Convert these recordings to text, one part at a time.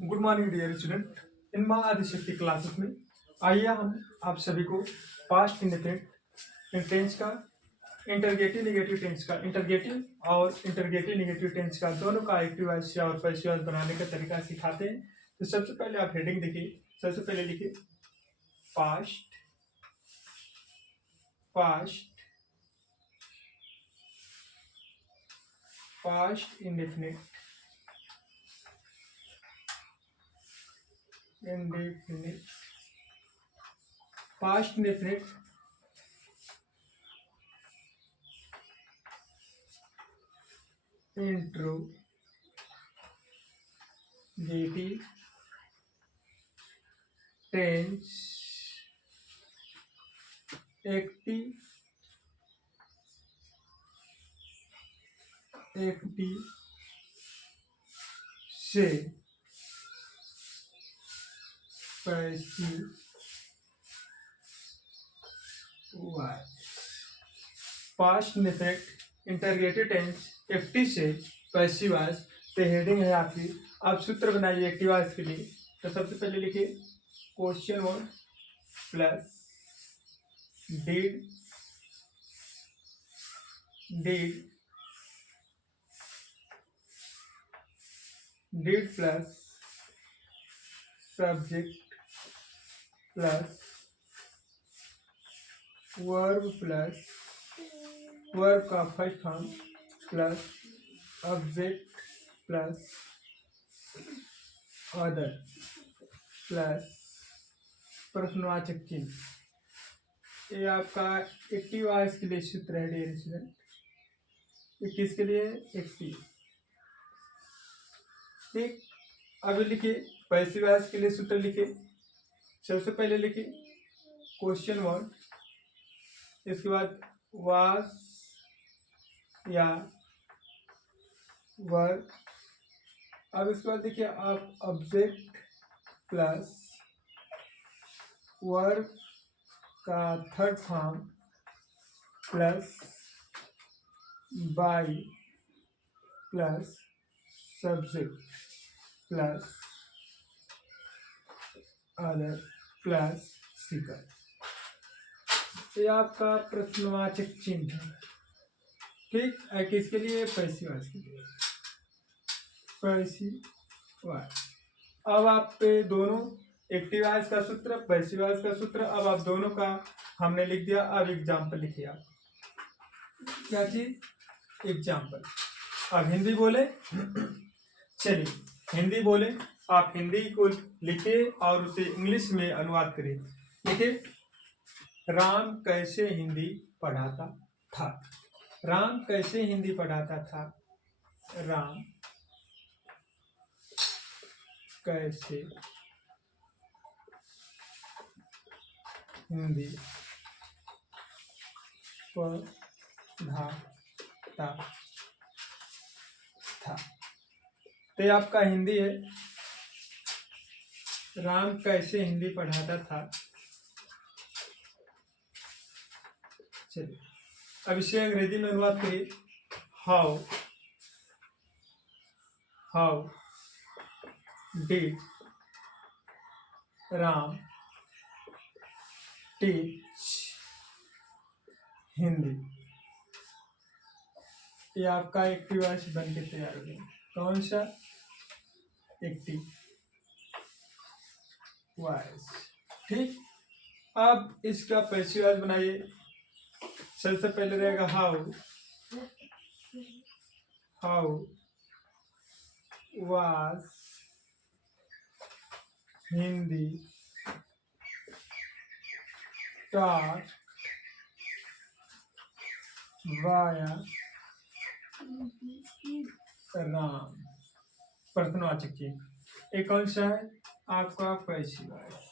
Good morning dear student. In Maa Adishakti classes में आइए हम आप सभी को पास्ट इंडेफिनिट टेंस का इंटरगेटिव नेगेटिव टेंस का इंटरगेटिव नेगेटिव टेंस का दोनों का एक्टिव वॉइस और पैसिव वॉइस बनाने का तरीका सिखाते हैं। तो सबसे पहले आप हेडिंग देखिए। सबसे पहले लिखिए past past past indefinite past indefinite interrogative tense active से passive voice. Past indefinite interrogative tense active से पैसिव वॉइस। तो हेडिंग है आपकी। आप सूत्र बनाइए एक्टिव वॉइस के लिए। तो सबसे पहले लिखिए question one plus did plus subject plus verb का first form plus object plus other plus प्रश्नवाचक चिन्ह। ये आपका एक्टिव वॉइस के लिए सूत्र है डियर स्टूडेंट। ये किसके लिए? एक्टिव। ठीक, अभी लिखिए पैसिव वॉइस के लिए सूत्र लिखिए। सबसे पहले लिखिए क्वेश्चन वन, इसके बाद वाज या वर्ब। अब इसके बाद देखिए आप ऑब्जेक्ट प्लस वर्ब का third form plus by plus subject plus other plus Sikar. ये आपका प्रश्नवाचक चिन्ह है। ठीक, किसके लिए? पैसिव वॉइस के लिए। Passive voice. अब आप पे दोनों एक्टिव वॉइस का सूत्र पैसिव वॉइस का सूत्र अब आप दोनों का हमने लिख दिया। अब एग्जाम्पल लिखिए आप। क्या चीज? एग्जाम्पल। अब हिंदी बोले चलिए हिंदी बोले। आप हिंदी को लिखिए और उसे इंग्लिश में अनुवाद करिए। लिखिए राम कैसे हिंदी पढ़ाता था। राम कैसे हिंदी पढ़ाता था। राम कैसे हिंदी पढ़ाता था। तो ये आपका हिंदी है। राम कैसे हिंदी पढ़ाता था। चलिए अब इसे अंग्रेजी में अनुवाद करिए। How did Ram teach Hindi. ये आपका एक्टिव वॉइस बन के तैयार हो गया। कौन सा? Active voice. ठीक, अब इसका पैसिव वॉइस बनाइए। सबसे पहले रहेगा how was Hindi taught via Ram. प्रश्नवाचक चिन्ह। एक कौन सा है? आपका पैसिव वॉइस।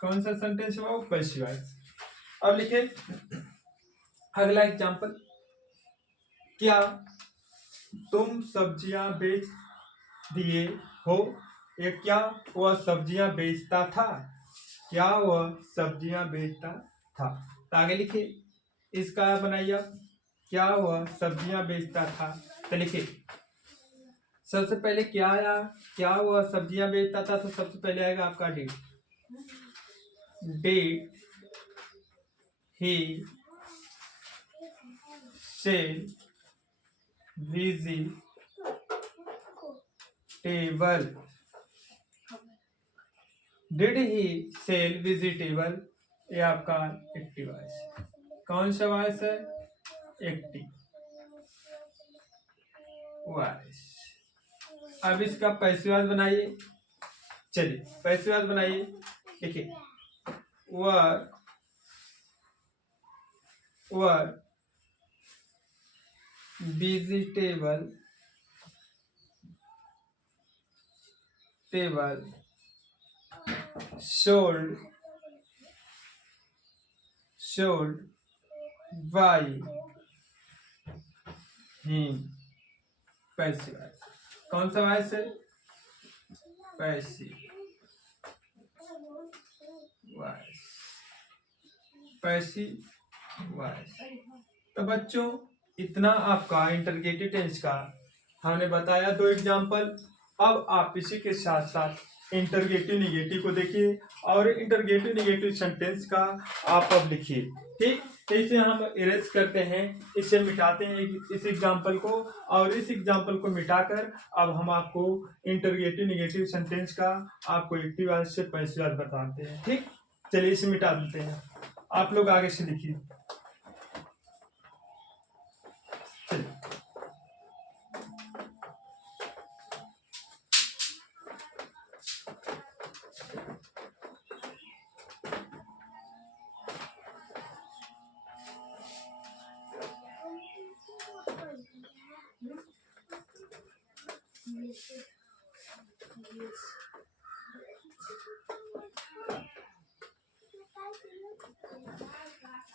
कौन सा सेंटेंस हुआ? Passive voice. अब लिखे अगला एग्जाम्पल। क्या तुम सब्जियां बेच दिए हो। ये क्या वह सब्जियां बेचता था। क्या वह सब्जियां बेचता था। तो आगे लिखिए इसका बनाइए आप। क्या वह सब्जियां बेचता था। तो लिखिए सबसे पहले क्या आया, क्या हुआ, सब्जियां बेचता था, तो सबसे पहले आएगा आपका did. Did he sell vegetable. Did he sell vegetable, ये आपका एक्टिव वॉइस। कौन सा वॉइस है? Active voice. अब इसका पैसिव वॉइस बनाइए। चलिए पैसिव वॉइस बनाइए। देखिए, were vegetable sold by him। Passive voice. कौन सा वॉइस है? Passive voice. Passive voice. तो बच्चों, इतना आपका इंटरगेटिव टेंस का हमने बताया 2 एग्जाम्पल। अब आप इसी के साथ साथ इंटरगेटिव निगेटिव को देखिए और इंटरगेटिव निगेटिव सेंटेंस का आप अब लिखिए। ठीक, तो इसे हम इरेज करते हैं, इसे मिटाते हैं इस एग्जाम्पल को, और इस एग्जाम्पल को मिटाकर अब हम आपको इंटरगेटिव निगेटिव सेंटेंस का आपको एक्टिव वॉइस से पैसिव वॉइस बताते हैं। ठीक, चलिए इसे मिटा देते हैं। आप लोग आगे से लिखिए।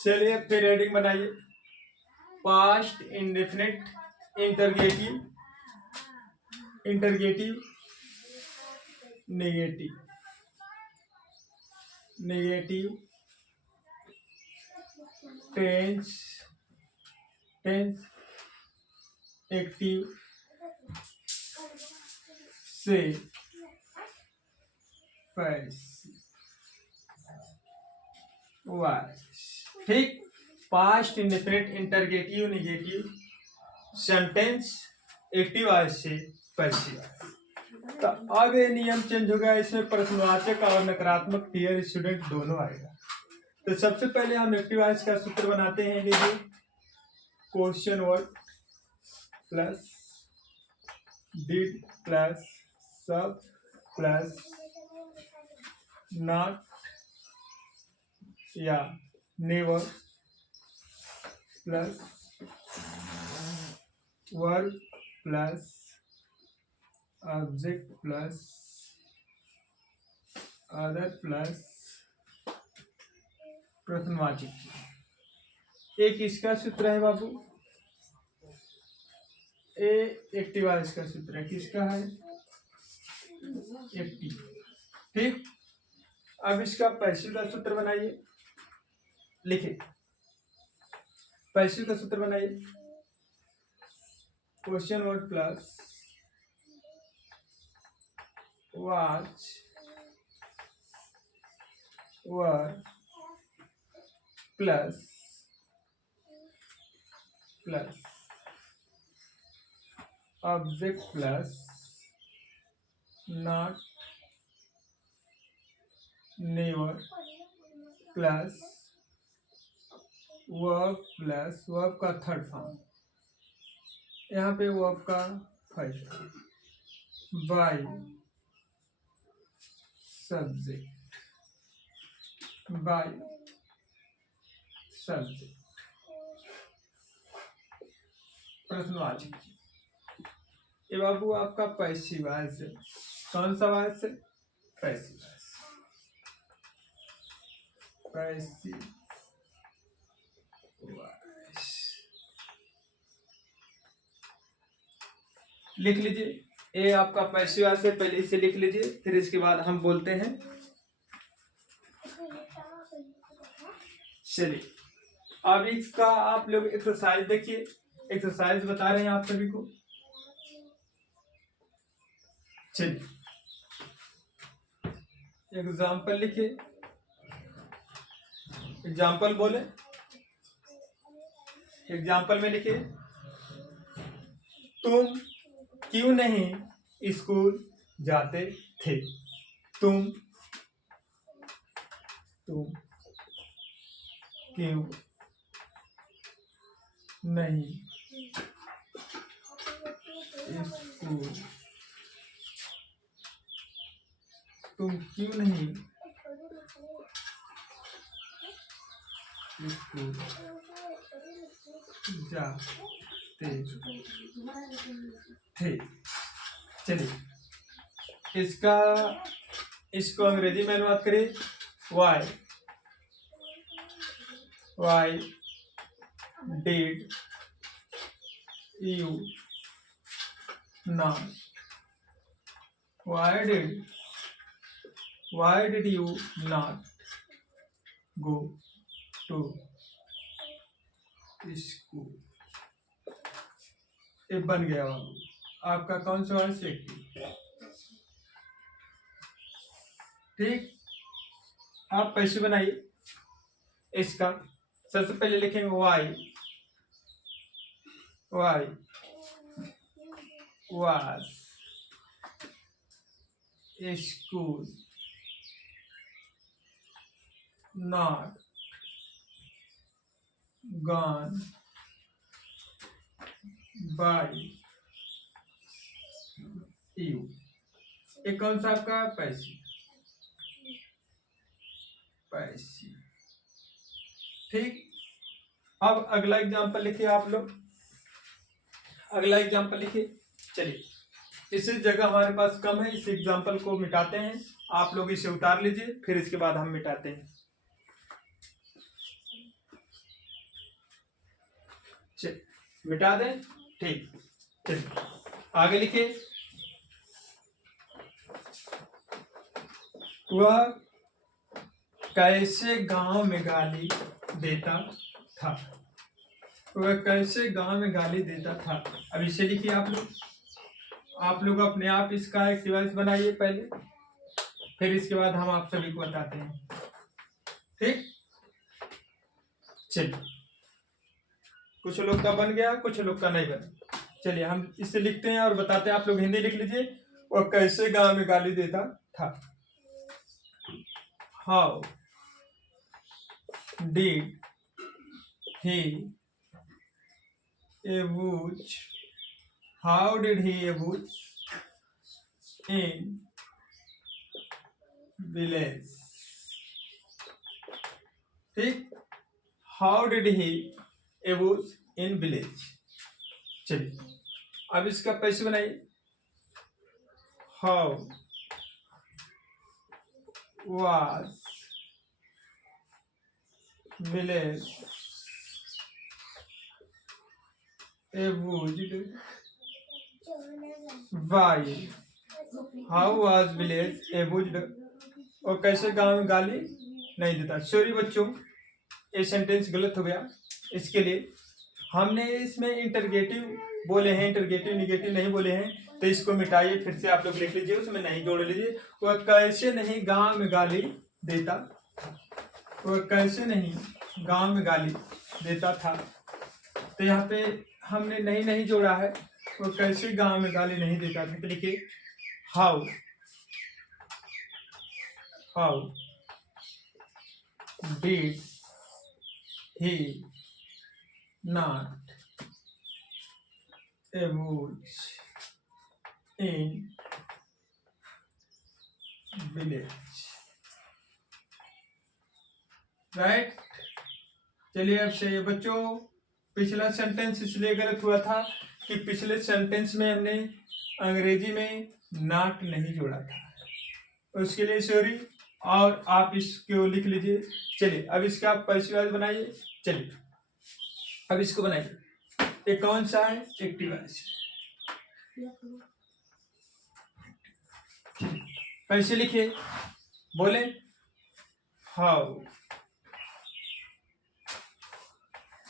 चलिए फिर हेडिंग बनाइए। Past indefinite interrogative negative tense active से पैसिव वॉइस। ठीक, past indefinite interrogative negative sentence active voice से पैसिव वॉइस। तो अब ये नियम चेंज हो गया, इसमें प्रश्नवाचक और नकारात्मक डियर स्टूडेंट दोनों आएगा। तो सबसे पहले हम एक्टिव वॉइस का सूत्र बनाते हैं। लीजिए, question word plus did plus सब प्लस नॉट या never plus verb plus object plus other plus प्रश्नवाचक। एक इसका सूत्र है बाबू, ए एक्टिव वॉइस का सूत्र है। किसका है? एक्टिव। ठीक, अब इसका पैसिव का सूत्र बनाइए। लिखिए, पैसिव का सूत्र बनाइए। Question word plus watch word plus object plus not never plus verb का थर्ड फॉर्म, यहाँ पे वर्ब का फर्स्ट फॉर्म, बाय सब्जेक्ट प्रश्नवाचक। ये बाबू आपका पैसिव वॉइस है। कौन सा वॉइस है? Passive voice. पैसिव वॉइस लिख लीजिए। ये आपका पैसिव वॉइस है, पहले इसे लिख लीजिए, फिर इसके बाद हम बोलते हैं। चलिए, अब इसका आप लोग एक्सरसाइज देखिए। एक्सरसाइज बता रहे हैं आप सभी को। चलिए एग्जाम्पल लिखे, एग्जाम्पल बोले, एग्जाम्पल में लिखे तुम क्यों नहीं स्कूल जाते थे। तुम क्यों नहीं स्कूल, तुम क्यों नहीं स्कूल जाते थे। चलिए इसको अंग्रेजी में अनुवाद करें। Why did you not, why did you not go to school. ये बन गया बाबू आपका कौन सा वर्ड से। ठीक, आप कैसे बनाइए इसका। सबसे पहले लिखेंगे why was school not gone by you. ये कौन सा आपका पैसी। ठीक, अब अगला एग्जांपल लिखिए आप लोग, अगला एग्जांपल लिखिए। चलिए इसी जगह हमारे पास कम है, इस एग्जांपल को मिटाते हैं। आप लोग इसे उतार लीजिए, फिर इसके बाद हम मिटाते हैं। मिटा दें। ठीक, चलिए आगे लिखिए। वह कैसे गांव में गाली देता था। वह कैसे गांव में गाली देता था। अब इसे लिखिए आप लोग अपने आप इसका एक डिवाइस बनाइए पहले, फिर इसके बाद हम आप सभी को बताते हैं। ठीक, चलिए कुछ लोग का बन गया, कुछ लोग का नहीं बना। चलिए हम इसे लिखते हैं और बताते हैं। आप लोग हिंदी लिख लीजिए। वह कैसे गांव में गाली देता था। How did he abuse, how did he abuse in village। ठीक, how did he abuse in village। चलिए अब इसका पैसे बनाइए। how was village abused by, how was village abused। और कैसे गांव में गाली नहीं देता। सॉरी बच्चों, ये सेंटेंस गलत हो गया। इसके लिए हमने इसमें इंटरगेटिव बोले हैं, इंटरगेटिव निगेटिव नहीं बोले हैं, तो इसको मिटाइए। फिर से आप लोग लिख लीजिए, उसमें नहीं जोड़ लीजिए। वह कैसे नहीं गांव में गाली देता। वह कैसे नहीं गांव में गाली देता था। तो यहाँ पे हमने नहीं जोड़ा है। वो कैसे गांव में गाली नहीं देता था। तो लिखिए how did he not abuse in village। Right, चलिए अब से बच्चों, पिछला सेंटेंस इसलिए गलत हुआ था कि पिछले सेंटेंस में हमने अंग्रेजी में नॉट नहीं जोड़ा था, उसके लिए सॉरी। और आप इसको लिख लीजिए। चलिए अब इसका पैसिव बनाइए। चलिए अब इसको बनाइए। ये कौन सा है, एक्टिव वॉइस। कैसे लिखे बोले। How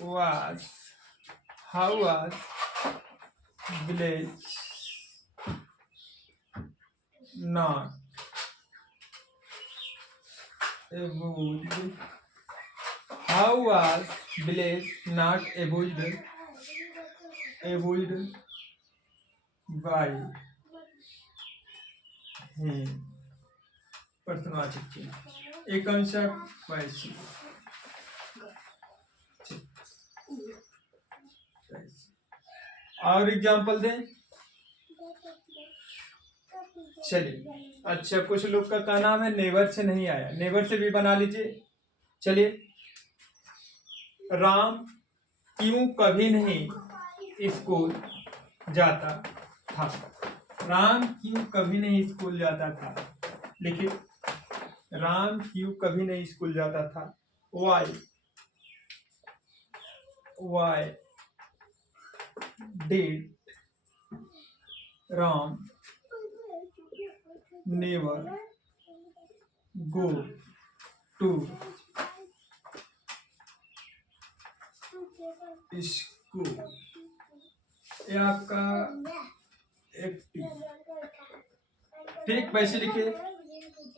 was village not abused. How was village not abused by him? प्रश्नवाचक चिन्ह एक अंशक वैसी और एग्जाम्पल दें। चलिए अच्छा, कुछ लोग का नाम है नेवर से नहीं आया, नेवर से भी बना लीजिए। चलिए, राम क्यों कभी नहीं स्कूल जाता था। राम क्यों कभी नहीं स्कूल जाता था, लिखिए राम क्यों कभी नहीं स्कूल जाता था। Why did Ram never go to school. ये आपका एक्टिव, ठीक। वैसे लिखिए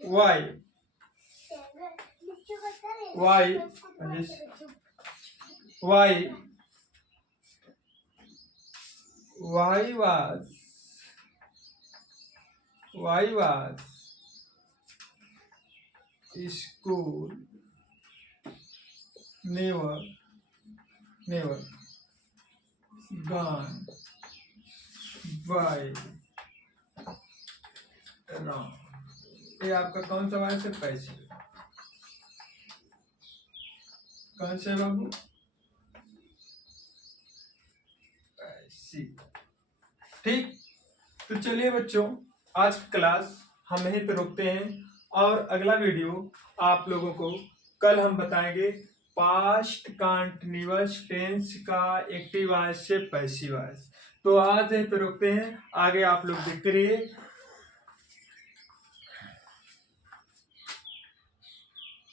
why was school never gone by Ram. ये आपका कौन सा वाक्य है? पैसे। कौन से बाबू? पैसे, ठीक। तो चलिए बच्चों, आज की क्लास हम यहीं पे रोकते हैं और अगला वीडियो आप लोगों को कल हम बताएंगे पास्ट कंटीन्यूअस टेंस का एक्टिव वॉइस से पैसिव वॉइस। तो आज यहीं पे रोकते हैं, आगे आप लोग देखते रहिए।